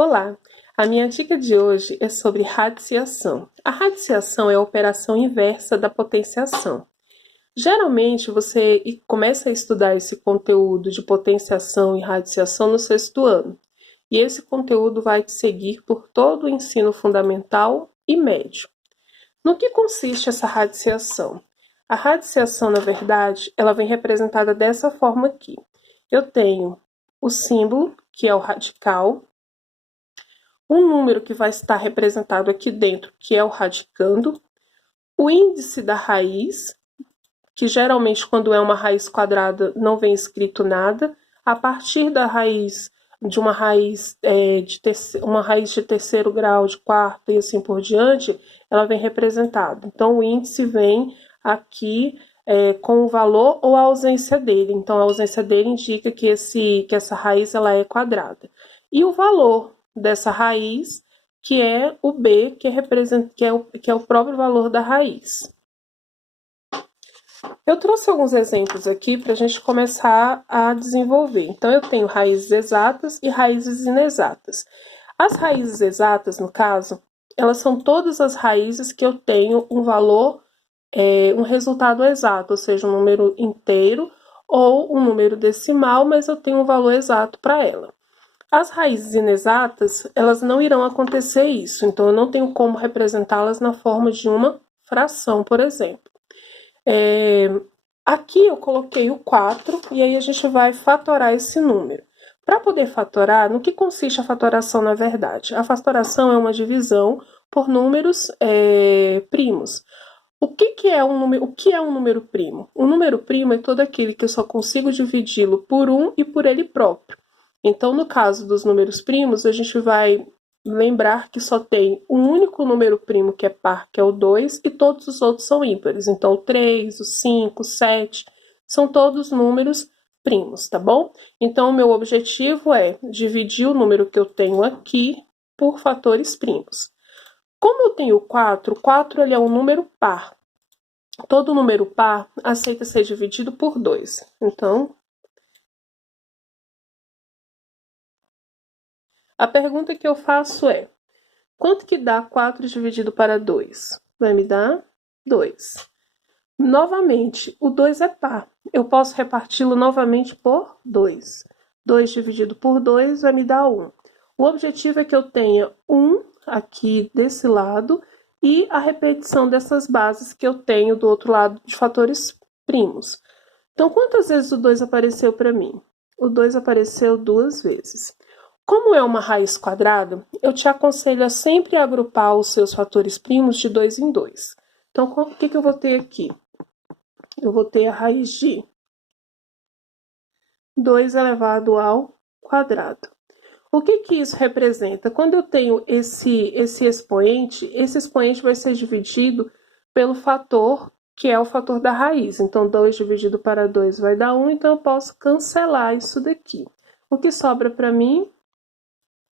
Olá! A minha dica de hoje é sobre radiciação. A radiciação é a operação inversa da potenciação. Geralmente você começa a estudar esse conteúdo de potenciação e radiciação no sexto ano. E esse conteúdo vai te seguir por todo o ensino fundamental e médio. No que consiste essa radiciação? A radiciação, na verdade, ela vem representada dessa forma aqui. Eu tenho o símbolo, que é o radical, um número que vai estar representado aqui dentro, que é o radicando, o índice da raiz, que geralmente quando é uma raiz quadrada não vem escrito nada, a partir da raiz de uma raiz de terceiro grau, de quarto e assim por diante, ela vem representada. Então o índice vem aqui com o valor ou a ausência dele. Então a ausência dele indica que essa raiz ela é quadrada. E o valor dessa raiz, que é o B, que é o próprio valor da raiz. Eu trouxe alguns exemplos aqui para a gente começar a desenvolver. Então, eu tenho raízes exatas e raízes inexatas. As raízes exatas, no caso, elas são todas as raízes que eu tenho um valor, um resultado exato, ou seja, um número inteiro ou um número decimal, mas eu tenho um valor exato para ela. As raízes inexatas, elas não irão acontecer isso, então eu não tenho como representá-las na forma de uma fração, por exemplo. Aqui eu coloquei o 4 e aí a gente vai fatorar esse número. Para poder fatorar, no que consiste a fatoração na verdade? A fatoração é uma divisão por números primos. O que é um número primo? Um número primo é todo aquele que eu só consigo dividi-lo por 1 e por ele próprio. Então, no caso dos números primos, a gente vai lembrar que só tem um único número primo que é par, que é o 2, e todos os outros são ímpares. Então, o 3, o 5, o 7, são todos números primos, tá bom? Então, o meu objetivo é dividir o número que eu tenho aqui por fatores primos. Como eu tenho 4, o 4 ele é um número par. Todo número par aceita ser dividido por 2. Então, a pergunta que eu faço é: quanto que dá 4 dividido para 2? Vai me dar 2. Novamente, o 2 é par. Eu posso reparti-lo novamente por 2. 2 dividido por 2 vai me dar 1. O objetivo é que eu tenha 1 aqui desse lado e a repetição dessas bases que eu tenho do outro lado de fatores primos. Então, quantas vezes o 2 apareceu para mim? O 2 apareceu 2 vezes. Como é uma raiz quadrada, eu te aconselho a sempre agrupar os seus fatores primos de 2 em 2. Então, o que eu vou ter aqui? Eu vou ter a raiz de 2 elevado ao quadrado. O que isso representa? Quando eu tenho esse expoente vai ser dividido pelo fator, que é o fator da raiz. Então, 2 dividido para 2 vai dar 1, então eu posso cancelar isso daqui. O que sobra para mim?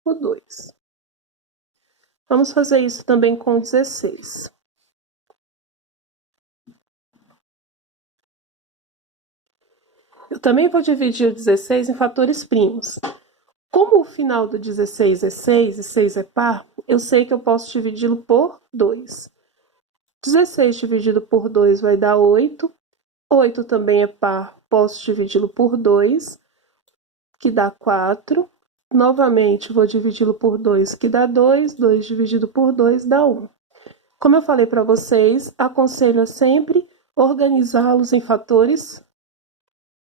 O 2. Vamos fazer isso também com o 16. Eu também vou dividir o 16 em fatores primos. Como o final do 16 é 6 e 6 é par, eu sei que eu posso dividi-lo por 2. 16 dividido por 2 vai dar 8. 8 também é par, posso dividi-lo por 2, que dá 4. Novamente, vou dividi-lo por 2, que dá 2. 2 dividido por 2 dá 1. Como eu falei para vocês, aconselho a sempre organizá-los em fatores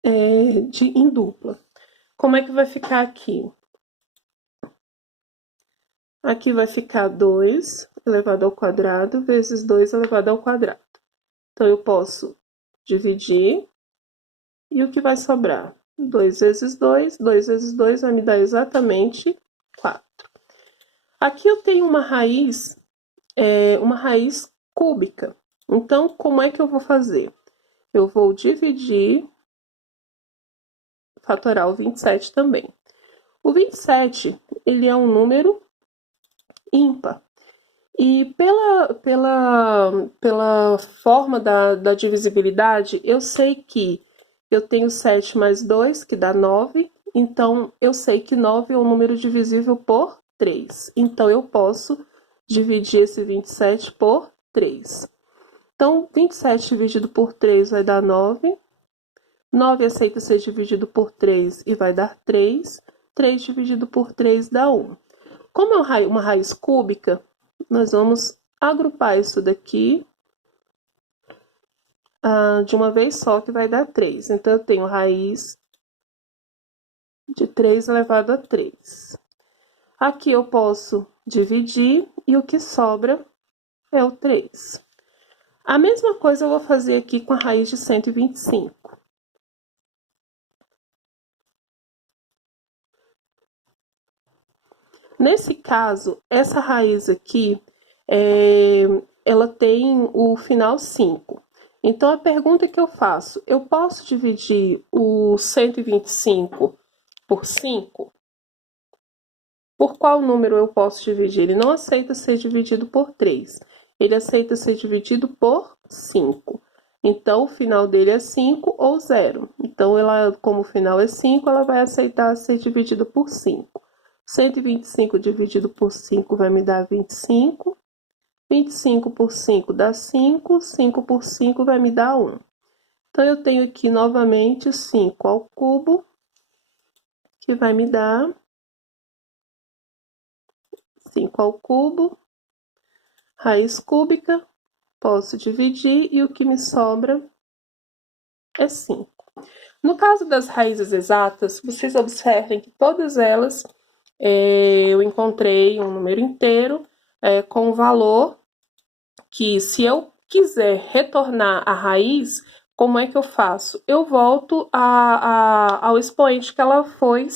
em dupla. Como é que vai ficar aqui? Aqui vai ficar 2 elevado ao quadrado vezes 2 elevado ao quadrado. Então, eu posso dividir e o que vai sobrar? 2 vezes 2, 2 vezes 2 vai me dar exatamente 4. Aqui eu tenho uma raiz cúbica. Então, como é que eu vou fazer? Eu vou dividir, fatorar o 27 também. O 27, ele é um número ímpar. E pela forma da divisibilidade, eu sei que eu tenho 7 mais 2, que dá 9. Então, eu sei que 9 é um número divisível por 3. Então, eu posso dividir esse 27 por 3. Então, 27 dividido por 3 vai dar 9. 9 aceita ser dividido por 3 e vai dar 3. 3 dividido por 3 dá 1. Como é uma raiz cúbica, nós vamos agrupar isso daqui de uma vez só, que vai dar 3. Então, eu tenho raiz de 3 elevado a 3. Aqui eu posso dividir e o que sobra é o 3. A mesma coisa eu vou fazer aqui com a raiz de 125. Nesse caso, essa raiz aqui, ela tem o final 5. Então, a pergunta que eu faço, eu posso dividir o 125 por 5? Por qual número eu posso dividir? Ele não aceita ser dividido por 3. Ele aceita ser dividido por 5. Então, o final dele é 5 ou 0. Então, ela, como o final é 5, ela vai aceitar ser dividida por 5. 125 dividido por 5 vai me dar 25. 25 por 5 dá 5. 5 por 5 vai me dar 1. Então, eu tenho aqui novamente 5 ao cubo, que vai me dar 5 ao cubo, raiz cúbica, posso dividir e o que me sobra é 5. No caso das raízes exatas, vocês observem que todas elas eu encontrei um número inteiro com o valor que, se eu quiser retornar a raiz, como é que eu faço? Eu volto ao expoente que ela foi,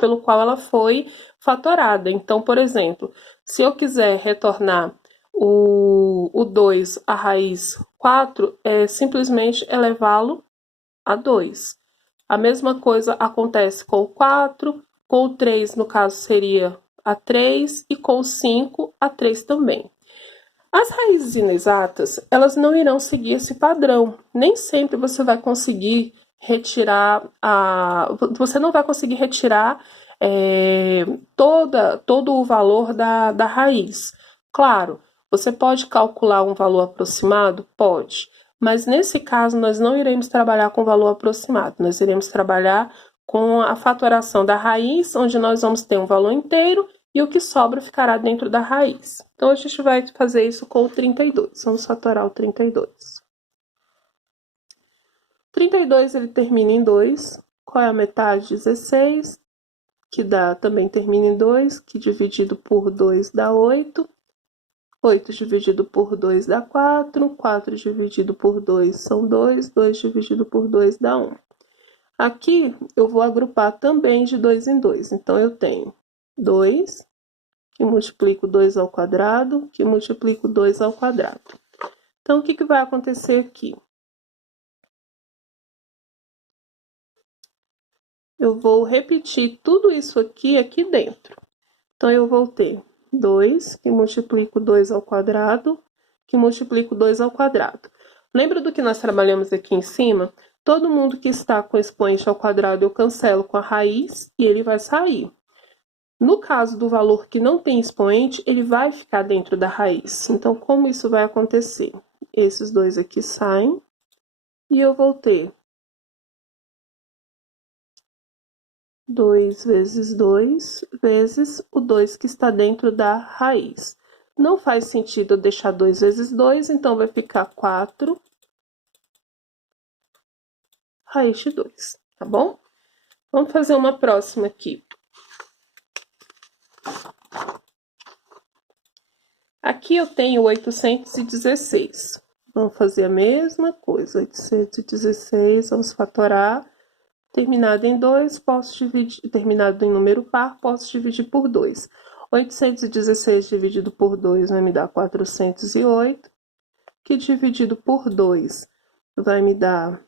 pelo qual ela foi fatorada. Então, por exemplo, se eu quiser retornar o 2 à raiz 4, é simplesmente elevá-lo a 2. A mesma coisa acontece com o 4, com o 3, no caso, seria a 3, e com o 5, a 3 também. As raízes inexatas, elas não irão seguir esse padrão. Nem sempre você vai conseguir retirar você não vai conseguir retirar todo o valor da raiz. Claro, você pode calcular um valor aproximado? Pode. Mas nesse caso, nós não iremos trabalhar com valor aproximado. Nós iremos trabalhar com a fatoração da raiz, onde nós vamos ter um valor inteiro e o que sobra ficará dentro da raiz. Então, a gente vai fazer isso com o 32. Vamos fatorar o 32. 32, ele termina em 2. Qual é a metade? 16, que também termina em 2, que dividido por 2 dá 8. 8 dividido por 2 dá 4. 4 dividido por 2 são 2. 2 dividido por 2 dá 1. Aqui, eu vou agrupar também de 2 em 2. Então, eu tenho 2, que multiplico 2 ao quadrado, que multiplico 2 ao quadrado. Então, o que vai acontecer aqui? Eu vou repetir tudo isso aqui dentro. Então, eu vou ter 2, que multiplico 2 ao quadrado, que multiplico 2 ao quadrado. Lembra do que nós trabalhamos aqui em cima? Todo mundo que está com expoente ao quadrado, eu cancelo com a raiz e ele vai sair. No caso do valor que não tem expoente, ele vai ficar dentro da raiz. Então, como isso vai acontecer? Esses dois aqui saem e eu vou ter 2 vezes 2 vezes o 2 que está dentro da raiz. Não faz sentido eu deixar 2 vezes 2, então vai ficar 4 raiz de 2, tá bom? Vamos fazer uma próxima aqui. Aqui eu tenho 816. Vamos fazer a mesma coisa. 816, vamos fatorar. Terminado em 2, posso dividir. Terminado em número par, posso dividir por 2. 816 dividido por 2 vai me dar 408. Que dividido por 2 vai me dar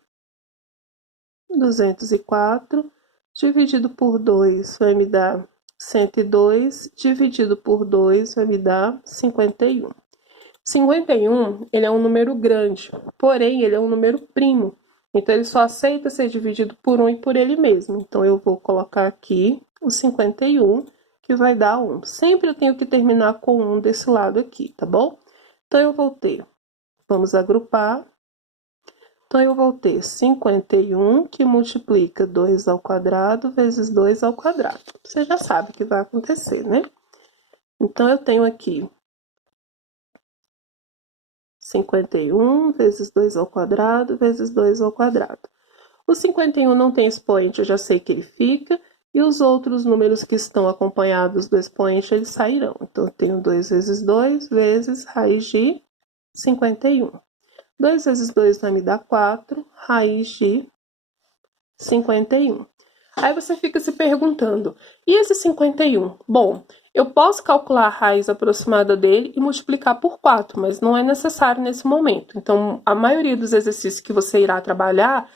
204. Dividido por 2 vai me dar 102, dividido por 2 vai me dar 51. 51, ele é um número grande, porém ele é um número primo. Então, ele só aceita ser dividido por 1 e por ele mesmo. Então, eu vou colocar aqui o 51, que vai dar 1. Sempre eu tenho que terminar com 1 desse lado aqui, tá bom? Então, eu vou ter, vamos agrupar. Então, eu vou ter 51, que multiplica 2 ao quadrado vezes 2 ao quadrado. Você já sabe o que vai acontecer, né? Então, eu tenho aqui 51 vezes 2 ao quadrado vezes 2 ao quadrado. O 51 não tem expoente, eu já sei que ele fica, e os outros números que estão acompanhados do expoente, eles sairão. Então, eu tenho 2 vezes 2 vezes raiz de 51. 2 vezes 2 vai me dar 4, raiz de 51. Aí você fica se perguntando, e esse 51? Bom, eu posso calcular a raiz aproximada dele e multiplicar por 4, mas não é necessário nesse momento. Então, a maioria dos exercícios que você irá trabalhar,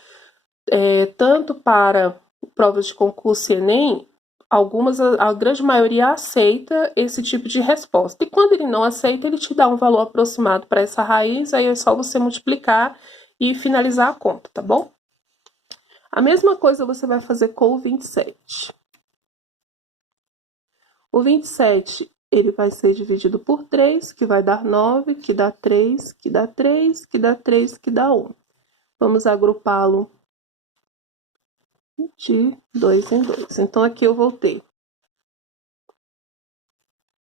tanto para provas de concurso e Enem, a grande maioria aceita esse tipo de resposta. E quando ele não aceita, ele te dá um valor aproximado para essa raiz, aí é só você multiplicar e finalizar a conta, tá bom? A mesma coisa você vai fazer com o 27. O 27, ele vai ser dividido por 3, que vai dar 9, que dá 3, que dá 3, que dá 3, que dá 1. Vamos agrupá-lo de 2 em 2. Então, aqui eu vou ter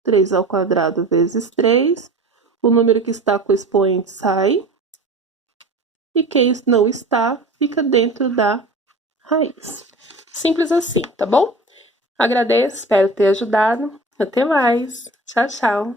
3 ao quadrado vezes 3. O número que está com o expoente sai. E quem não está, fica dentro da raiz. Simples assim, tá bom? Agradeço, espero ter ajudado. Até mais. Tchau, tchau.